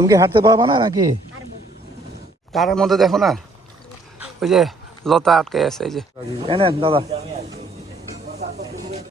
তুমি কি হাঁটতে পারবা না নাকি? তারের মধ্যে দেখো না, ওই যে লতা আটকে আছে। এই যে এনে দাদা,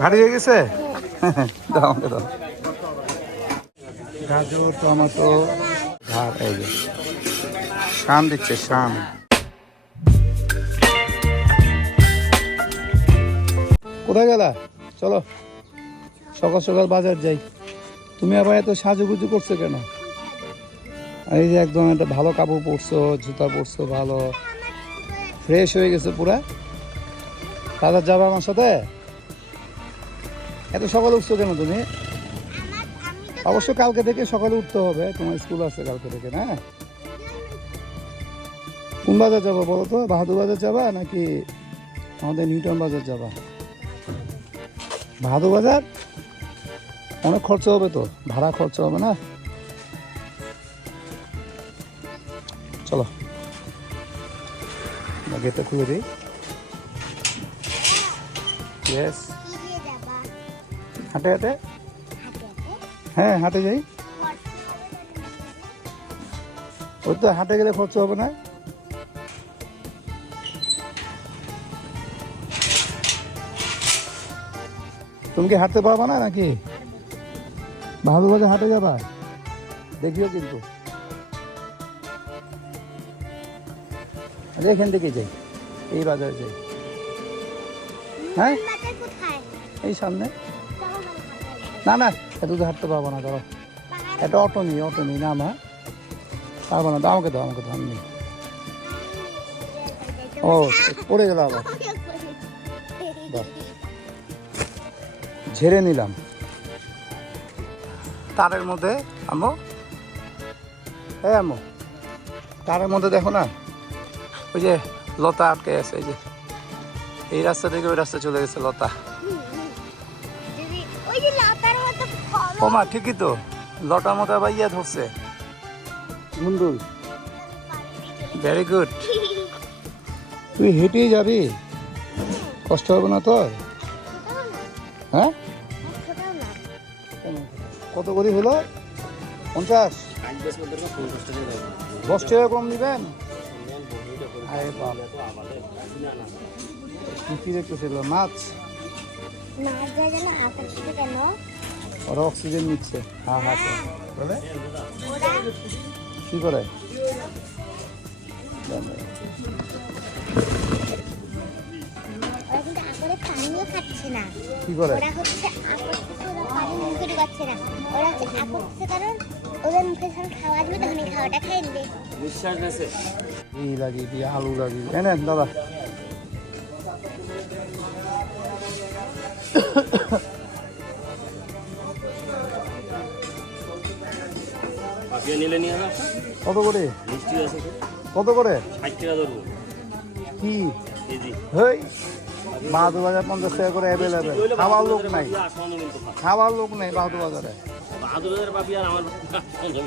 ভারী হয়ে গেছে। দাও আমাকে দাও। গাজর, টমেটো, ঝাল, এই যে শান দিচ্ছে, শান। কোথায় গেলা? চলো সকাল সকাল বাজার যাই। তুমি আবার এত সাজুগুজু করছো কেন? এই যে একদম একটা ভালো কাপড় পরছো, জুতা পরছো, ভালো ফ্রেশ হয়ে গেছে পুরা। বাজার যাবে আমার সাথে? এত সকালে উঠছো কেন তুমি? অবশ্য কালকে থেকে সকালে উঠতে হবে, তোমার স্কুল আছে কালকে থেকে না? কোন বাজার যাবো বলো তো? বাহাদুর বাজার যাবা নাকি আমাদের নিউটন বাজার যাবা? বাহাদুর বাজার অনেক খরচা হবে তো, ভাড়া খরচা হবে না? চলো গেটটা খুলে দিই। ইয়েস, হাঁটে হাঁটে, হ্যাঁ হাঁটে যাই। ওই তো হাঁটে গেলে খরচা হবে না। তুমি কি হাঁটতে পারবা না নাকি? বাহাদুর বাজার হাঁটে যাবা? দেখিও কিন্তু। এখান থেকে যাই, এই বাজারে যাই। হ্যাঁ এই সামনে। না না, এত তো হাঁটতে পারবো না, ধরো একটা অটো নিই না আমার পারবো না। দাও আমাকে, দাও আমাকে, দাও আমি। ও পড়ে গেল আবার, ঝেড়ে নিলাম। তারের মধ্যে আম্মু, হ্যাঁ আম্মু, তারের মধ্যে দেখো না, ওই যে লতা আটকে আছে। এই যে এই রাস্তা থেকে ওই রাস্তা চলে গেছে লতা। ও মা ঠিকই তো, লটার মতো আবার ইয়া ধরছে, মুন্ডুল। Very good. তুই হেঁটেই যাবি, কষ্ট হবে না তোর? হ্যাঁ কত করে হলো? 50? 10 টাকা কম দিবেন? আরে বাবা, কি দেখতেছিল? মাছ? ওরা অক্সিজেন নিচ্ছে। হ্যাঁ হ্যাঁ, বলে কি করে? কি করে? আলু লাগি এনে দাদা। কত করে? কত করে? 60 টাকা ধরবো। কি হেই, বাহাদুর বাজার 50 টাকা করে অ্যাভেলেবেল। খাওয়ার লোক নাই, খাওয়ার লোক নেই বাহাদুর বাজারে।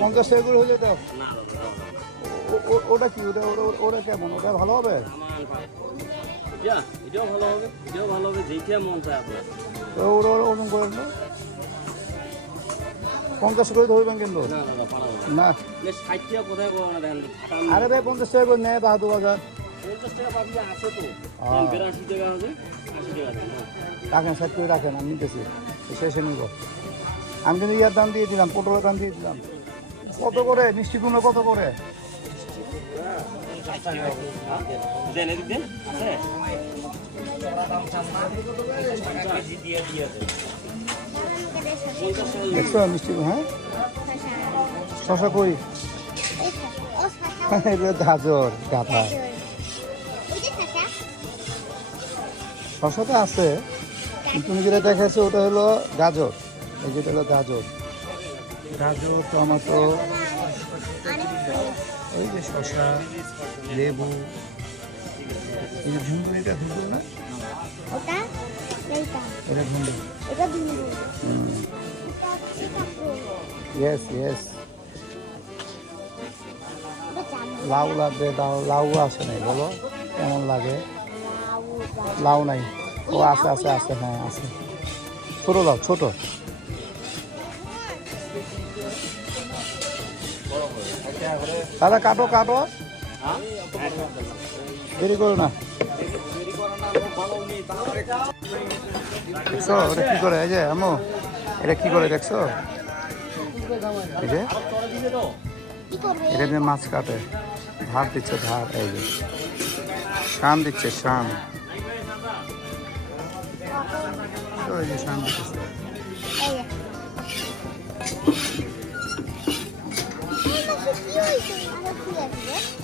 50 টাকা করে হলে দাও। ওটা কি? ওটা কেমন? ওটা ভালো হবে? ওরা ওরকম করেন না, 50 করে ধরবেন কিন্তু না। আরে ভাই 50 টাকা করে নেয় বাহাদুর বাজার। রাখেন, 60 করে রাখেন, আমি নিতেছি, শেষে নিব। আমি কিন্তু ইয়ার দাম দিয়ে দিলাম, পটলের দাম দিয়ে দিলাম। কত করে মিষ্টি কুমড়ো? কত করে? দেখছো মিষ্টি? হ্যাঁ শশা কই? গাজর গাধা। শশাটা আছে, তুমি যেটা দেখাচ্ছ ওটা হলো গাজর। এই যেটা হলো গাজর, গাজর, টমেটো, এই যে শশা, লেবু। এই ঝুমুরিটা ধুলো না, এটা ধুলো। Yes yes. লাউ লাগবে, লাউ আসে নাই বলো, কেমন লাগে? লাউ নাই? ও আছে আছে আছে, হ্যাঁ আছে। ছোট লাউ, ছোট। দাদা কাটো কাটো, দেরি করো না। দেখছো এটা কি করে? এই যে আম্মু, এটা কি করে দেখছো? এই যে এটা দিয়ে মাছ কাটে, ধার দিচ্ছে, ধার। এই যে শান দিচ্ছে, শান। এই যে শান দিচ্ছে।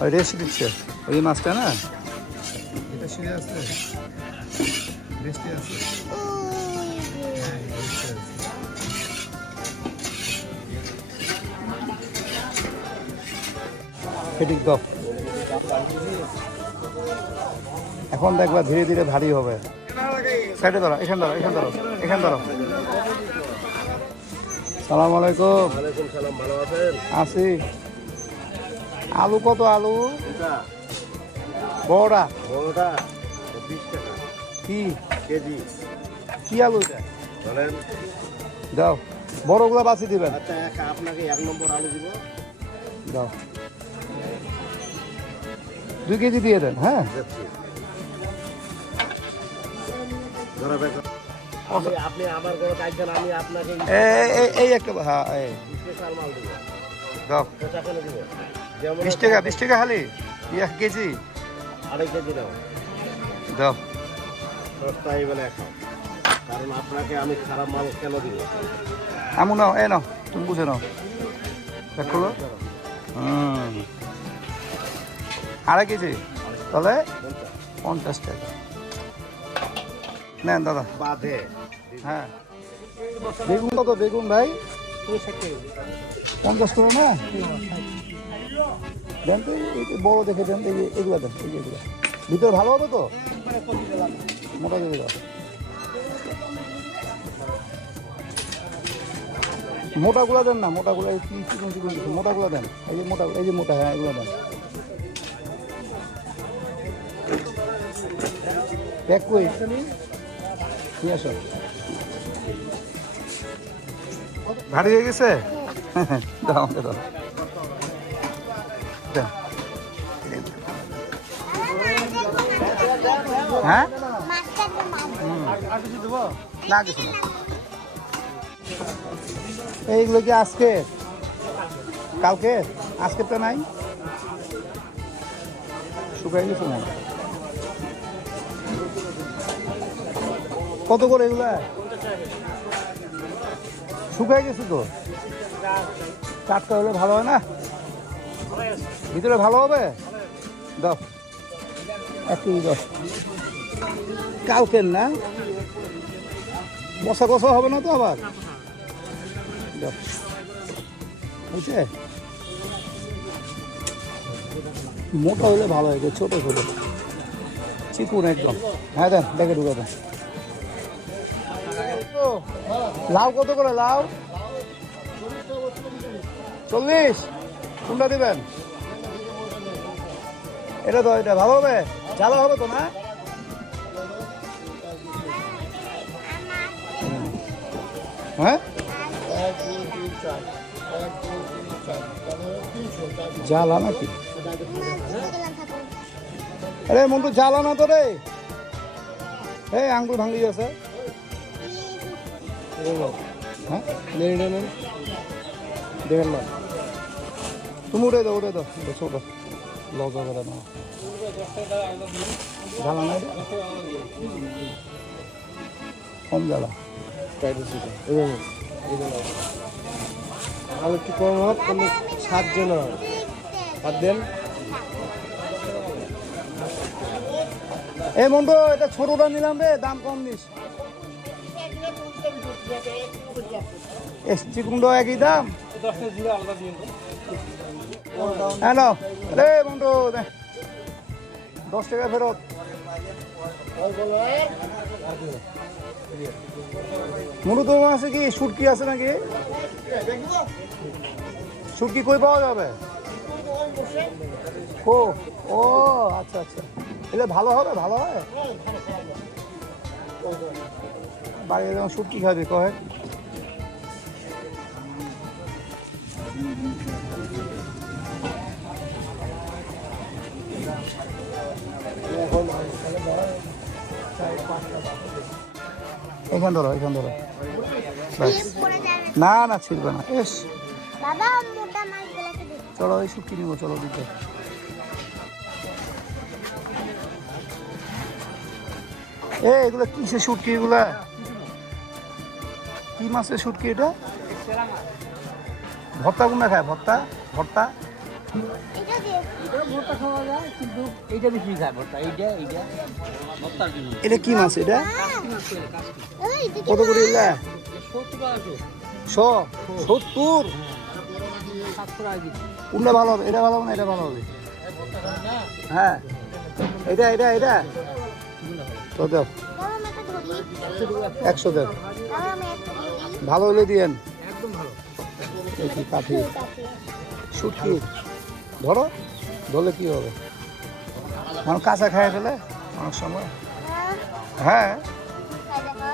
ওই রেস্ট দিচ্ছে, ওই যে মাছটা না, এটা সিরে আছে, রেস্টে আছে। ফিটিং দাও। এখন দেখবা ধীরে ধীরে ভারী হবে। সাইডে ধরো, এখান ধরো, এখান ধরো, এখান ধরো। সালাম আলাইকুম। ভালো আছেন? আছি। আলু কত? আলু বড়টা? বড়টা 20 টাকা কি কেজি। কি আলু এটা? বলেন। দাও, বড়গুলা বাছি দিবেন। আচ্ছা, আপনাকে 1 নম্বর আলু দিব। দাও, 2 কেজি দিয়ে দেন। হ্যাঁ, আপনি আমার ঘরে কাইছেন, আমি আপনাকে এই একটা, হ্যাঁ স্পেশাল মাল দিব। দাও। কত কেন দিব? যেমন 20 টাকা, 20 টাকা খালি 1 কেজি। 2.5 কেজি দাও। দাও। সস্তাই বলে খাও, কারণ আপনাকে আমি খারাপ মাল কেন দিব? এমন নাও, এ নাও, তুমি বুঝে নাও। দেখো, 2.5 কেজি তাহলে 50 টাকা নেন দাদা। বাদে হ্যাঁ, বেগুন কত? বেগুন ভাই 50 করে না? দেন তো, বড় দেখে দেন। এই যে এগুলো দেন, এই যে এগুলো ভিতরে ভালো হবে তো, মোটা যেগুলো। মোটাগুলো দেন না, মোটাগুলো চিকন চিকন কিছু মোটাগুলো দেন। এই যে মোটা, এই যে মোটা, হ্যাঁ এগুলো দেন। প্যাক কই নিয়ে আসো। ভারী হয়ে গেছে। দাও আমাকে, দাও। হ্যাঁ, না কিছু না। এইগুলো কি আজকে? কালকে? আজকে তো নাই, শুকাই গেছে না। কত করে এগুলা? শুকাই গেছে তো। টাটকা হলে ভালো হয় না? ভিতরে ভালো হবে। দাও 1 কেজি দাও। কালকের না, বসা কষা হবে না তো আবার? দাও, হয়েছে? মোটা হলে ভালো হয়েছে, ছোট ছোট চিকুন একদম। হ্যাঁ দেন, দেখে ঢুকে দেন। লাউ কত করে? লাউ 40। কোনটা দিবেন? এটা তো, এটা ভালো হবে, ঝাল হবে তো না? হ্যাঁ, জ্বালা নাকি? আরে মন্টু জ্বালা না তো রে। এই আঙ্গুল ভাঙলি আছে। হ্যাঁ, দেখেন না তুমি, উঠে দাও, উঠে দাও, ছোট লজা করে না। জ্বালা না, কম জ্বালা। আলু একটু কম হোক, কিন্তু 7 জন আর দেন। এই মন্টু, এটা ছোটটা নিলাম রে, দাম কম নিস। চিকুনটা একই দাম। হ্যাঁ নাও রে মন্টু, 10 টাকা ফেরত। মনু তোমার আছে কি শুটকি আছে নাকি? শুটকি কই পাওয়া যাবে? ও ও আচ্ছা আচ্ছা, এলে ভালো হবে, ভালো হয়। বাড়িতে যেমন শুটকি খাবি কহে। এখান ধরো এখান ধরো ব্যাস। ডিম পড়ে যাবে না না ছিড়বে না এস বাবা মোটা মাছগুলোকে দেখো চলো এই শুটকি নিবো চলো দিতে এগুলো কিসের শুটকি এগুলা কি মাছের শুটকি এটা ভর্তা কোনটা খায় ভর্তা ভর্তা এটা দিয়ে ভর্তা খাওয়া যায় কিন্তু এইটা বেশি খায় ভর্তা এইটা ভর্তার জন্য এটা কি মাছ এটা ওই এটা কি কত করে এগুলা 70 টাকা তো 70 700 টাকা কেজি কোনটা ভালো হবে এটা ভালো হবে না এটা ভালো হবে হ্যাঁ এটা এটা এটা তো দেব বাবা আমি একটা ধরি 100 দেব বাবা আমি একটা ধরি ভালো হলে দিয়েন একদম ভালো এই কি কাঠি ঠিক আছে শুটকি ধরো ধরলে কি হবে মানুষ কাঁচা খায় ফেলে অনেক সময় হ্যাঁ খাই দেখো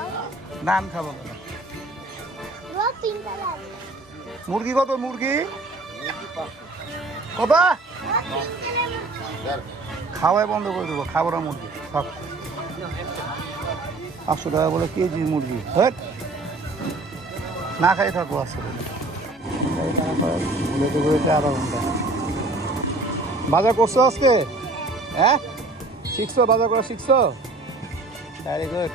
না আমি খাবো না রোজ 3 কালার মুরগি কত মুরগি কত রোজ 3 কালার খাওয়াই বন্ধ করে দেবো খাবো না মুরগি থাক 500 টাকা বলে কেজি মুরগি হ্যাঁ না খাই থাকবো আসলে ঘুরেতে ঘুরেতে আধা ঘন্টা বাজার করছো আজকে হ্যাঁ শিখছো বাজার করা শিখছো ভেরি গুড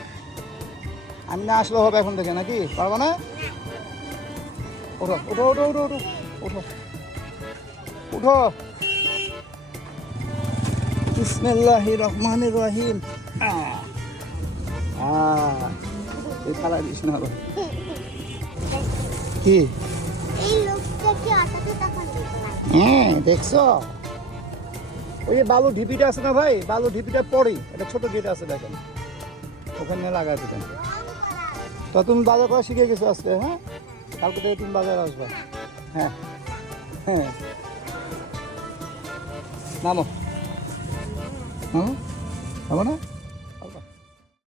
আমি না আসলে হবে এখন থেকে নাকি পারবো না ওঠো ওঠো ওঠো ওঠো ওঠো ওঠো উঠো বিসমিল্লাহির রহমানির রহিম এই থালা দিস না আবার। কি এই লোকটা কি আটাতে টাকা দিতে না হ্যাঁ দেখছো ওই যে বালু ঢিপিটা আছে না ভাই বালু ঢিপিটা পরেই একটা ছোট গেট আছে দেখেন ওখানে লাগাই দেবেন তো তুমি বাজার করা শিখে গেছো আজকে হ্যাঁ কালকে থেকে তুমি বাজারে আসবা হ্যাঁ হ্যাঁ নামো নামো নামো না